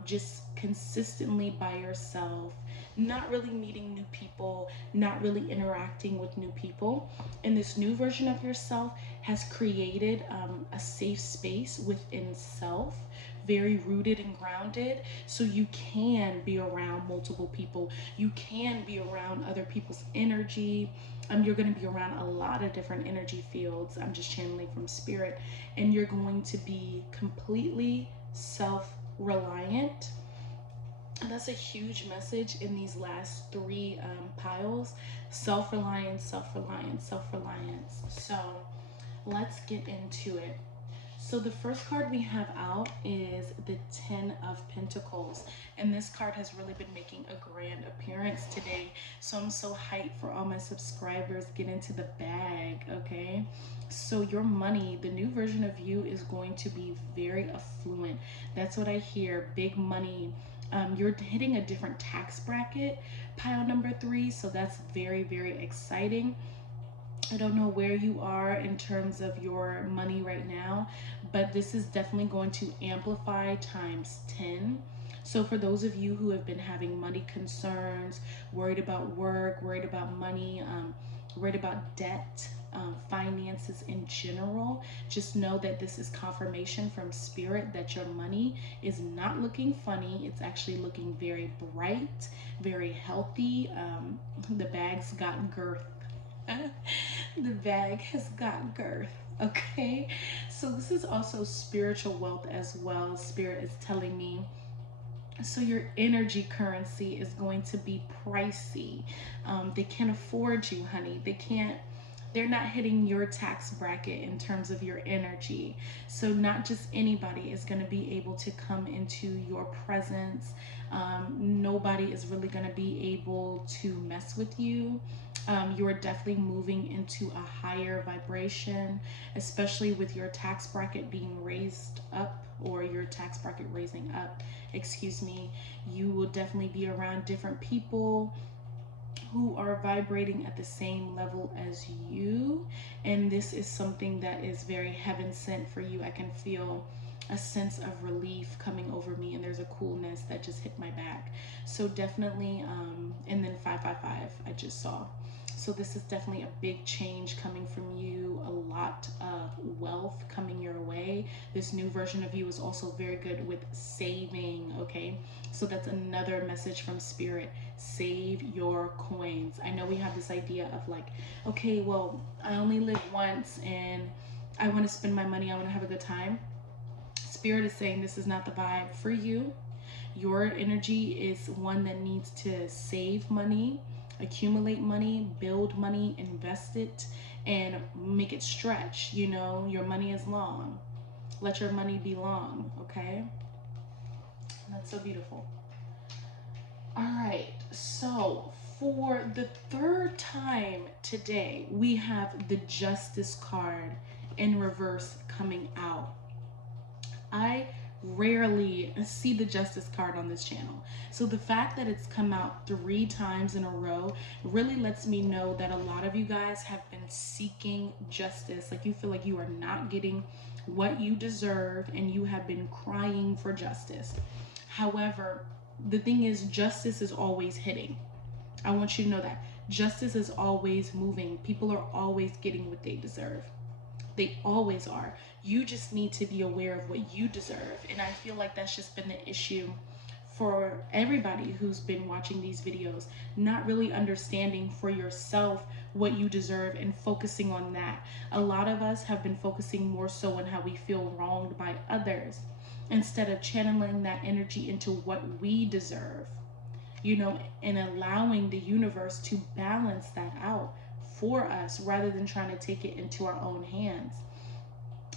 just consistently by yourself, not really meeting new people, not really interacting with new people. And this new version of yourself has created a safe space within self, very rooted and grounded, so you can be around multiple people. You can be around other people's energy. You're going to be around a lot of different energy fields. I'm just channeling from spirit, and you're going to be completely self-reliant. And that's a huge message in these last 3 piles. Self-reliance, self-reliance, self-reliance. So let's get into it. So the first card we have out is the 10 of Pentacles, and this card has really been making a grand appearance today. So I'm so hyped for all my subscribers. Get into the bag, okay? So your money, the new version of you, is going to be very affluent. That's what I hear. Big money. You're hitting a different tax bracket, pile number 3, so that's very, very exciting. I don't know where you are in terms of your money right now, but this is definitely going to amplify times 10. So for those of you who have been having money concerns, worried about work, worried about money, worried about debt, finances in general, just know that this is confirmation from spirit that your money is not looking funny. It's actually looking very bright, very healthy. The bag's got girth. The bag has got girth. Okay, so this is also spiritual wealth as well. Spirit is telling me, so your energy currency is going to be pricey. They can't afford you, honey. They're not hitting your tax bracket in terms of your energy. So not just anybody is going to be able to come into your presence. Nobody is really going to be able to mess with you. You are definitely moving into a higher vibration, especially with your tax bracket being raised up, or your tax bracket raising up, excuse me. You will definitely be around different people who are vibrating at the same level as you, and this is something that is very heaven sent for you. I can feel a sense of relief coming over me, and there's a coolness that just hit my back. So definitely, and then 555 I just saw. So this is definitely a big change coming from you, a lot of wealth coming your way. This new version of you is also very good with saving, okay? So that's another message from Spirit. Save your coins. I know we have this idea of like, okay, well, I only live once and I want to spend my money, I want to have a good time. Spirit is saying this is not the vibe for you. Your energy is one that needs to save money, accumulate money, build money, invest it, and make it stretch. You know, your money is long. Let your money be long, okay? That's so beautiful. All right, so for the third time today, we have the Justice card in reverse coming out. I rarely see the Justice card on this channel. So the fact that it's come out 3 times in a row really lets me know that a lot of you guys have been seeking justice. Like you feel like you are not getting what you deserve and you have been crying for justice. However, the thing is, justice is always hitting. I want you to know that. Justice is always moving. People are always getting what they deserve. They always are. You just need to be aware of what you deserve. And I feel like that's just been the issue for everybody who's been watching these videos, not really understanding for yourself what you deserve and focusing on that. A lot of us have been focusing more so on how we feel wronged by others, instead of channeling that energy into what we deserve, you know, and allowing the universe to balance that out for us rather than trying to take it into our own hands.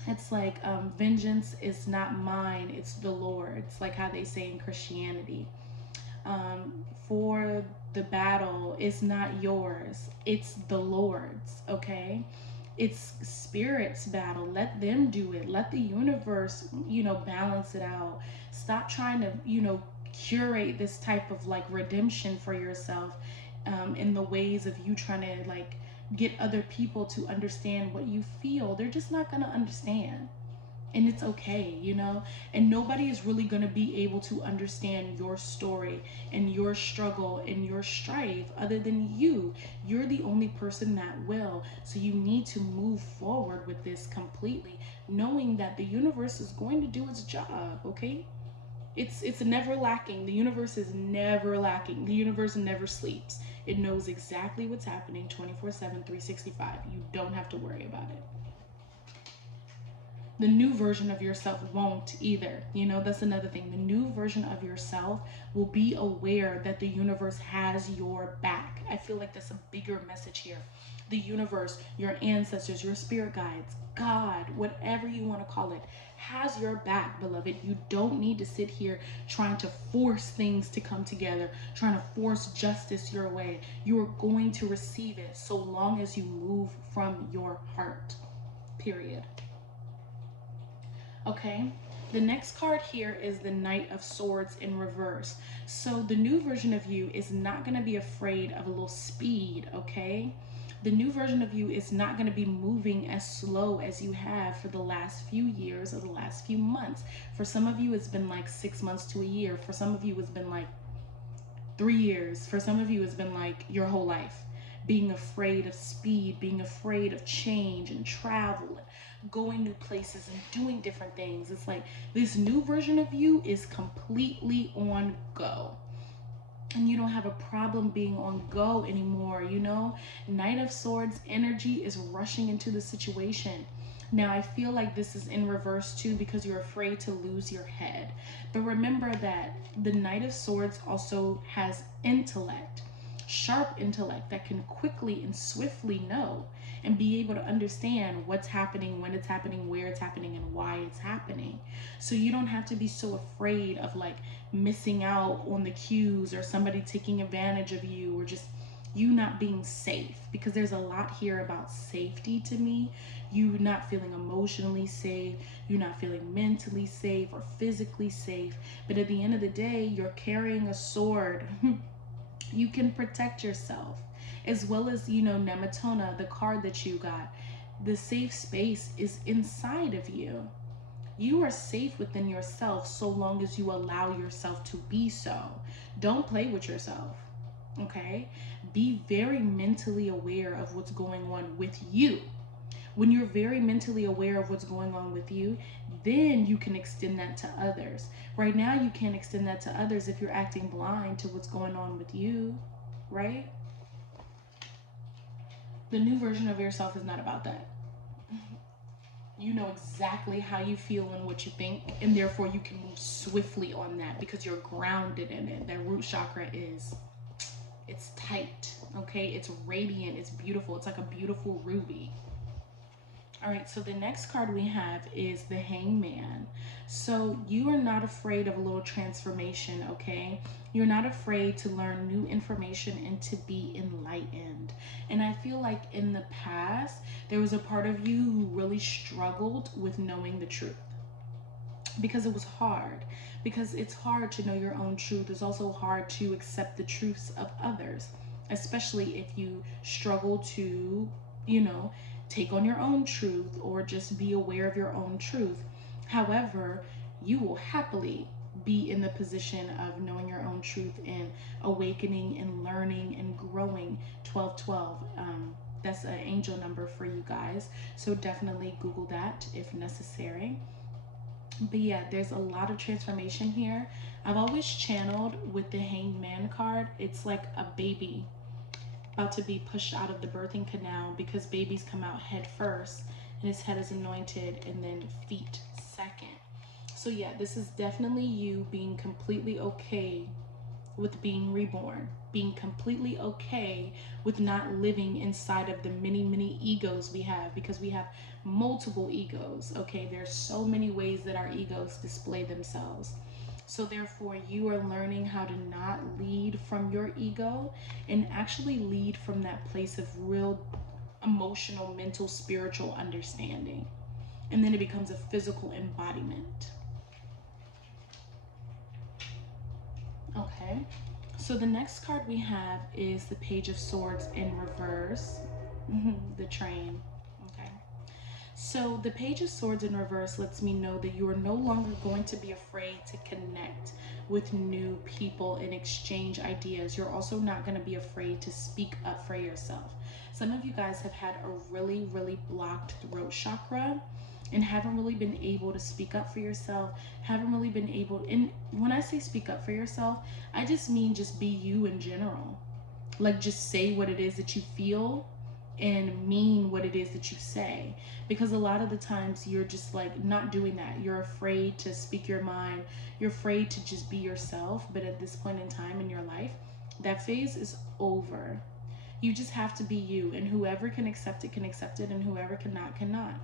It's like vengeance is not mine, it's the Lord's, like how they say in Christianity. For the battle is not yours, it's the Lord's, okay? It's Spirit's battle. Let them do it. Let the universe, you know, balance it out. Stop trying to, you know, curate this type of like redemption for yourself in the ways of you trying to like get other people to understand what you feel. They're just not going to understand. And it's okay, you know, and nobody is really going to be able to understand your story and your struggle and your strife other than you. You're the only person that will. So you need to move forward with this completely, knowing that the universe is going to do its job, okay? It's never lacking. The universe is never lacking. The universe never sleeps. It knows exactly what's happening 24/7, 365. You don't have to worry about it. The new version of yourself won't either. You know, that's another thing. The new version of yourself will be aware that the universe has your back. I feel like that's a bigger message here. The universe, your ancestors, your spirit guides, God, whatever you want to call it, has your back, beloved. You don't need to sit here trying to force things to come together, trying to force justice your way. You are going to receive it so long as you move from your heart, period. Okay, the next card here is the Knight of Swords in reverse. So the new version of you is not going to be afraid of a little speed, okay? The new version of you is not going to be moving as slow as you have for the last few years or the last few months. For some of you, it's been like 6 months to a year. For some of you, it's been like 3 years. For some of you, it's been like your whole life. Being afraid of speed, being afraid of change and travel and going new places and doing different things. It's like this new version of you is completely on go. and you don't have a problem being on go anymore, you know? Knight of Swords energy is rushing into the situation. Now, I feel like this is in reverse too because you're afraid to lose your head. But remember that the Knight of Swords also has intellect, sharp intellect that can quickly and swiftly know and be able to understand what's happening, when it's happening, where it's happening, and why it's happening. So you don't have to be so afraid of like missing out on the cues or somebody taking advantage of you or just you not being safe, because there's a lot here about safety to me. You not feeling emotionally safe, you not feeling mentally safe or physically safe. But at the end of the day, you're carrying a sword. You can protect yourself, as well as, you know, Nematona, the card that you got. The safe space is inside of you. You are safe within yourself so long as you allow yourself to be so. Don't play with yourself, okay? Be very mentally aware of what's going on with you. When you're very mentally aware of what's going on with you, then you can extend that to others. Right now, you can't extend that to others if you're acting blind to what's going on with you, right? The new version of yourself is not about that. You know exactly how you feel and what you think, and therefore you can move swiftly on that because you're grounded in it. That root chakra it's tight, okay? It's radiant, it's beautiful. It's like a beautiful ruby. All right, so the next card we have is the Hangman. So you are not afraid of a little transformation, okay? You're not afraid to learn new information and to be enlightened. And I feel like in the past, there was a part of you who really struggled with knowing the truth because it was hard. Because it's hard to know your own truth. It's also hard to accept the truths of others, especially if you struggle to, you know, take on your own truth or just be aware of your own truth. However, you will happily be in the position of knowing your own truth and awakening and learning and growing. 1212, that's an angel number for you guys, so definitely Google that if necessary. But yeah, there's a lot of transformation here. I've always channeled with the Hanged Man card. It's like a baby about to be pushed out of the birthing canal, because babies come out head first and his head is anointed and then feet second. So yeah, this is definitely you being completely okay with being reborn, being completely okay with not living inside of the many egos we have, because we have multiple egos, okay? There's so many ways that our egos display themselves. So therefore, you are learning how to not lead from your ego and actually lead from that place of real emotional, mental, spiritual understanding. And then it becomes a physical embodiment. Okay, so the next card we have is the Page of Swords in reverse, the train. Okay, so the Page of Swords in reverse lets me know that you are no longer going to be afraid to connect with new people and exchange ideas. You're also not going to be afraid to speak up for yourself. Some of you guys have had a really blocked throat chakra and haven't really been able to speak up for yourself, haven't really been able, and when I say speak up for yourself, I just mean just be you in general. Like, just say what it is that you feel and mean what it is that you say, because a lot of the times you're just like not doing that. You're afraid to speak your mind, you're afraid to just be yourself. But at this point in time in your life, that phase is over. You just have to be you, and whoever can accept it, and whoever cannot.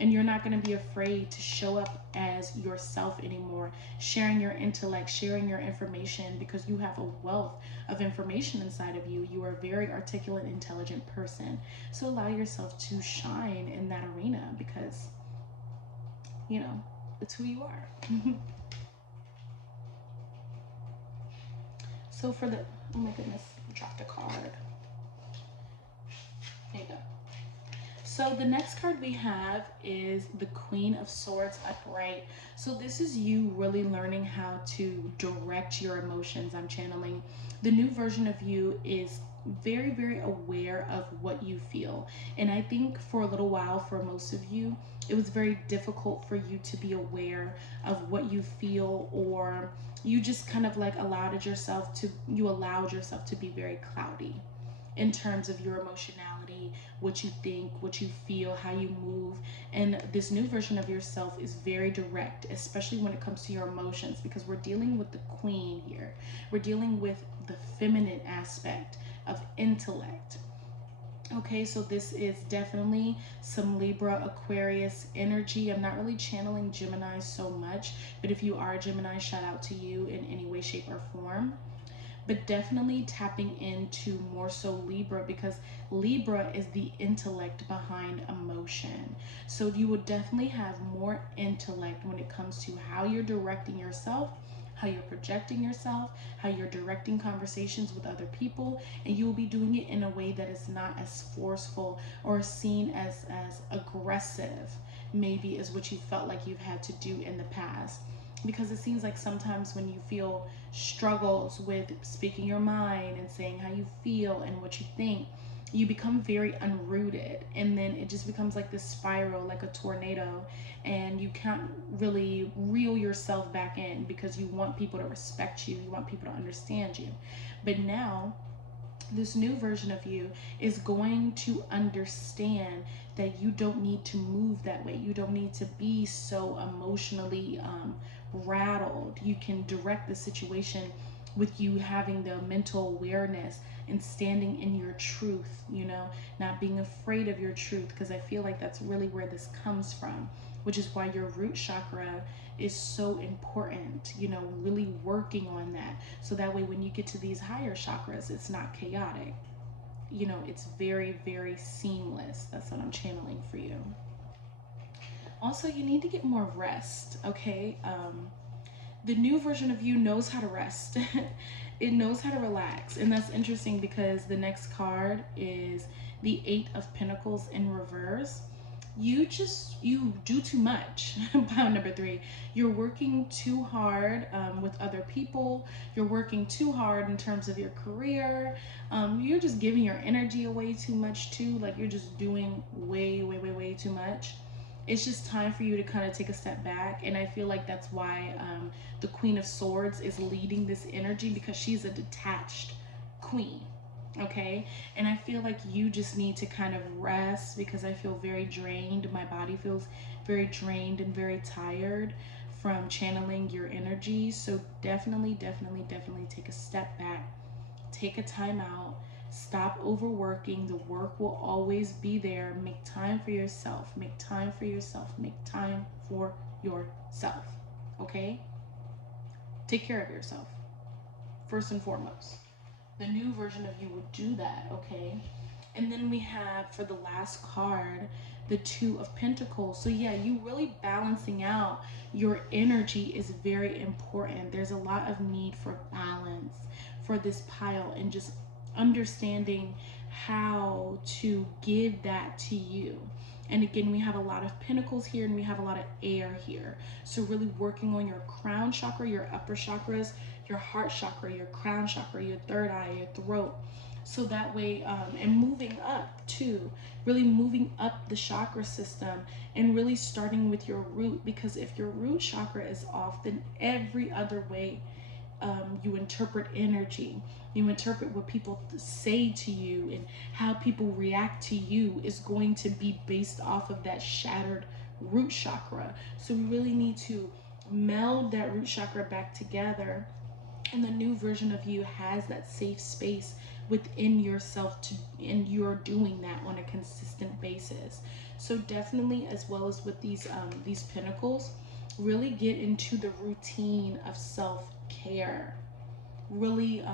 And you're not going to be afraid to show up as yourself anymore, sharing your intellect, sharing your information, because you have a wealth of information inside of you. You are a very articulate, intelligent person. So allow yourself to shine in that arena, because, you know, it's who you are. So for the, oh my goodness, I dropped a card. There you go. So the next card we have is the Queen of Swords upright. So this is you really learning how to direct your emotions. I'm channeling. The new version of you is very, very aware of what you feel. And I think for a little while, for most of you, it was very difficult for you to be aware of what you feel, or you just kind of like allowed yourself to be very cloudy in terms of your emotionality, what you think, what you feel, how you move. And this new version of yourself is very direct, especially when it comes to your emotions, because we're dealing with the Queen here. We're dealing with the feminine aspect of intellect. Okay, so this is definitely some Libra, Aquarius energy. I'm not really channeling Gemini so much, but if you are a Gemini, shout out to you in any way, shape, or form. But definitely tapping into more so Libra, because Libra is the intellect behind emotion. So you would definitely have more intellect when it comes to how you're directing yourself, how you're projecting yourself, how you're directing conversations with other people, and you will be doing it in a way that is not as forceful or seen as aggressive, maybe, as what you felt like you've had to do in the past. Because it seems like sometimes when you feel struggles with speaking your mind and saying how you feel and what you think, you become very unrooted, and then it just becomes like this spiral, like a tornado, and you can't really reel yourself back in because you want people to respect you, you want people to understand you. But now this new version of you is going to understand that you don't need to move that way. You don't need to be so emotionally rattled. You can direct the situation with you having the mental awareness and standing in your truth, you know, not being afraid of your truth, because I feel like that's really where this comes from, which is why your root chakra is so important, you know, really working on that. So that way, when you get to these higher chakras, it's not chaotic. You know, it's very, very seamless. That's what I'm channeling for you. Also, you need to get more rest, okay? The new version of you knows how to rest. It knows how to relax. And that's interesting because the next card is the Eight of Pentacles in reverse. You do too much. Pile number 3, you're working too hard with other people. You're working too hard in terms of your career. You're just giving your energy away too much too. Like you're just doing way too much. It's just time for you to kind of take a step back. And I feel like that's why the Queen of Swords is leading this energy, because she's a detached queen. Okay, and I feel like you just need to kind of rest, because I feel very drained. My body feels very drained and very tired from channeling your energy. So definitely take a step back, take a time out, stop overworking. The work will always be there. Make time for yourself, make time for yourself, make time for yourself. Okay, take care of yourself first and foremost. The new version of you would do that, okay? And then we have, for the last card, the Two of Pentacles. So yeah, you really balancing out your energy is very important. There's a lot of need for balance for this pile, and just understanding how to give that to you. And again, we have a lot of pentacles here, and we have a lot of air here. So really working on your crown chakra, your upper chakras, your heart chakra, your crown chakra, your third eye, your throat. So that way, and moving up too, really moving up the chakra system, and really starting with your root, because if your root chakra is off, then every other way you interpret energy, you interpret what people say to you, and how people react to you is going to be based off of that shattered root chakra. So we really need to meld that root chakra back together. And the new version of you has that safe space within yourself and you're doing that on a consistent basis. So definitely, as well as with these pentacles, really get into the routine of self-care, really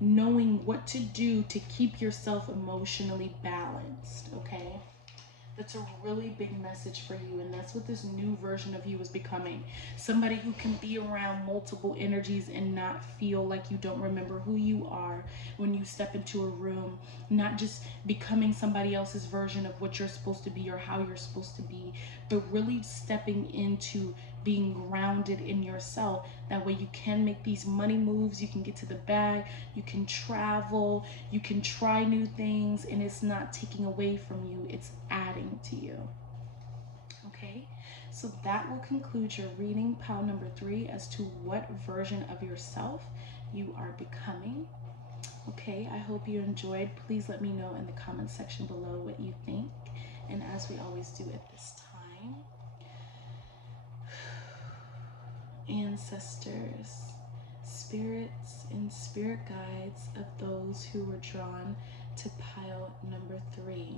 knowing what to do to keep yourself emotionally balanced. Okay, That's a really big message for you, and that's what this new version of you is becoming. Somebody who can be around multiple energies and not feel like you don't remember who you are when you step into a room, not just becoming somebody else's version of what you're supposed to be or how you're supposed to be, but really stepping into being grounded in yourself. That way you can make these money moves, you can get to the bag, you can travel, you can try new things, and it's not taking away from you, it's adding to you. Okay, so that will conclude your reading, pile number 3, as to what version of yourself you are becoming. Okay, I hope you enjoyed. Please let me know in the comment section below what you think. And as we always do at this time, ancestors, spirits, and spirit guides of those who were drawn to pile number 3,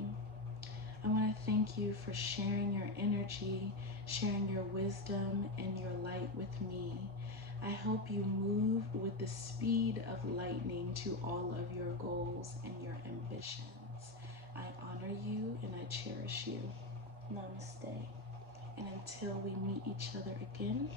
I want to thank you for sharing your energy, sharing your wisdom and your light with me. I hope you move with the speed of lightning to all of your goals and your ambitions. I honor you and I cherish you. Namaste. And until we meet each other again,